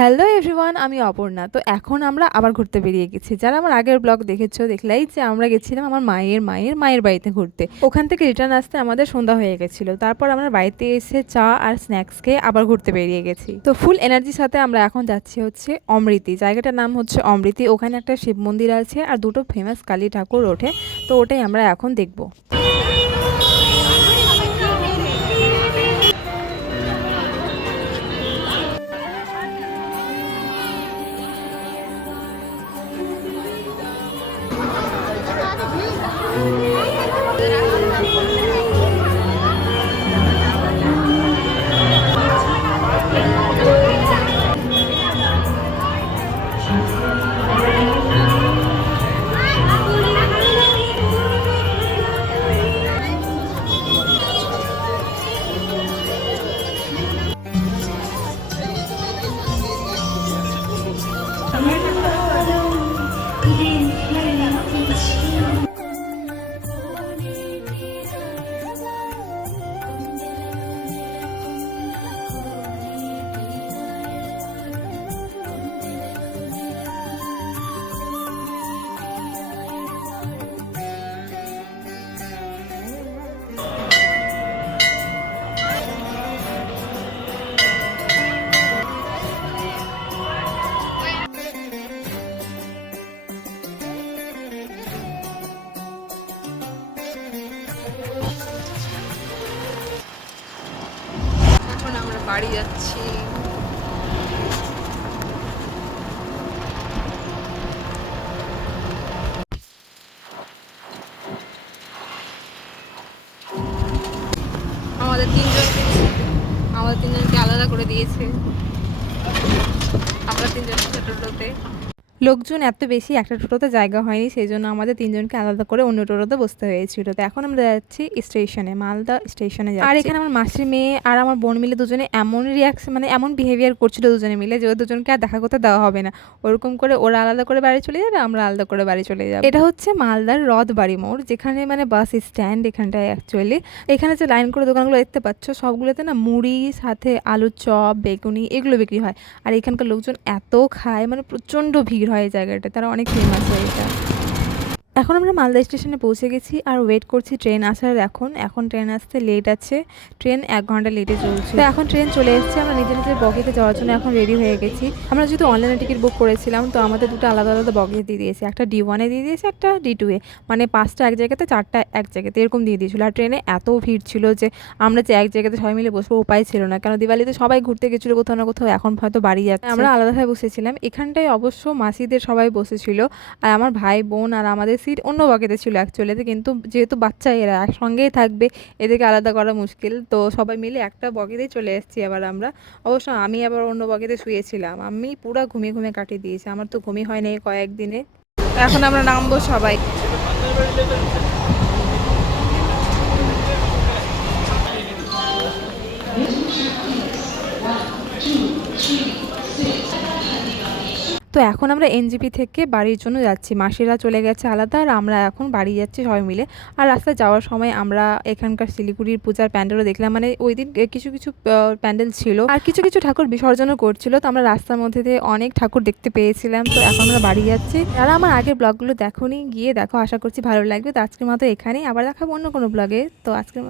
Hello everyone, আমি অপর্ণা। তো এখন আমরা আবার ঘুরতে বেরিয়ে গেছি। যারা আমার আগের ব্লগ দেখেছো দেখলেই যে আমরা গেছিলাম আমার মায়ের বাড়িতে ঘুরতে। ওখান থেকে রিটার্ন আসতে আমাদের সন্ধ্যা হয়ে গেছিলো। তারপর আমরা বাড়িতে এসে চা আর স্ন্যাক্স খেয়ে আবার ঘুরতে বেরিয়ে গেছি। তো ফুল এনার্জির সাথে আমরা এখন যাচ্ছি হচ্ছে অমৃতি। জায়গাটার নাম হচ্ছে অমৃতি। ওখানে একটা শিব মন্দির আছে আর দুটো ফেমাস কালী ঠাকুর ওঠে। তো ওটাই আমরা এখন দেখবো। এখন আমরা বাড়ি যাচ্ছি। আমাদের তিনজনকে আলাদা করে দিয়েছে। আমরা তিনজন টোটোতে। লোকজন এত বেশি একটা টোটোতে জায়গা হয়নি, সেই জন্য আমাদের তিনজনকে আলাদা করে অন্য টোটোতে বসতে হয়েছিল। তো এখন আমরা যাচ্ছি স্টেশনে, মালদা স্টেশনে যাচ্ছি। আর এখানে আমার মাসির মেয়ে আর আমার বোন মিলে দুজনে এমন রিয়াকশন, মানে এমন বিহেভিয়ার করছিল দুজনে মিলে যে ওই দুজনকে আর দেখা করতে দেওয়া হবে না। ওরকম করে ওরা আলাদা করে বাড়ি চলে যাবে, আমরা আলাদা করে বাড়ি চলে যাবো। এটা হচ্ছে মালদার রথবাড়ি মোড়, যেখানে মানে বাস স্ট্যান্ড এখানটায় অ্যাকচুয়ালি। এখানে যে লাইন করে দোকানগুলো দেখতে পাচ্ছ সবগুলোতে না মুড়ি সাথে আলুর চপ, বেগুনি এগুলো বিক্রি হয়। আর এখানকার লোকজন এত খায়, মানে প্রচণ্ড ভিড় হয় এই জায়গাটা, তারা অনেক ফেমাস হয়ে এটা। এখন আমরা মালদা স্টেশনে পৌঁছে গেছি আর ওয়েট করছি ট্রেন আসার। এখন ট্রেন আসতে লেট আছে, ট্রেন 1 ঘন্টা লেটে চলছে। তো এখন ট্রেন চলে এসেছে, আমরা নিজের বগিতে যাওয়ার জন্য এখন রেডি হয়ে গেছি। আমরা যেহেতু অনলাইনে টিকিট বুক করেছিলাম, তো আমাদের দুটো আলাদা আলাদা বগি দিয়ে দিয়েছে, একটা D1-এ দিয়ে দিয়েছে, একটা D2-এ। মানে 5টা এক জায়গাতে, 4টা এক জায়গাতে এরকম দিয়ে দিয়েছিল। আর ট্রেনে এত ভিড় ছিল যে আমরা যে এক জায়গাতে সবাই মিলে বসবো উপায় ছিল না, কারণ দিওয়ালিতে সবাই ঘুরতে গেছিলো কোথাও না কোথাও, এখন হয়তো বাড়ি যাচ্ছে। আমরা আলাদাভাবে বসেছিলাম। এখানটায় অবশ্য মাসিদের সবাই বসেছিল, আর আমার ভাই বোন আর আমাদের সিট অন্য বগিতে ছিল অ্যাকচুয়ালিতে, কিন্তু যেহেতু বাচ্চা এরা একসঙ্গেই থাকবে, এদেরকে আলাদা করা মুশকিল, তো সবাই মিলে একটা বগিতেই চলে এসেছি। আবার আমরা অবশ্য আমি আবার অন্য বগিতে শুয়েছিলাম। আমি পুরো ঘুমিয়ে কাটিয়ে দিয়েছি, আমার তো ঘুমই হয়নি কয়েকদিনে। এখন আমরা নামবো সবাই। তো এখন আমরা এনজেপি থেকে বাড়ির জন্য যাচ্ছি। মাসিরা চলে গেছে আলাদা, আর আমরা এখন বাড়ি যাচ্ছি সবাই মিলে। আর রাস্তায় যাওয়ার সময় আমরা এখানকার শিলিগুড়ির পূজার প্যান্ডেলও দেখলাম। মানে ওই দিন কিছু কিছু প্যান্ডেল ছিল, আর কিছু কিছু ঠাকুর বিসর্জনও করছিল। তো আমরা রাস্তার মধ্যে দিয়ে অনেক ঠাকুর দেখতে পেয়েছিলাম। তো এখন আমরা বাড়ি যাচ্ছি। যারা আমার আগের ব্লগগুলো দেখোনি, গিয়ে দেখো, আশা করছি ভালো লাগবে। তো আজকের মতো এখানেই, আবার দেখাবো অন্য কোনো ব্লগে। তো আজকের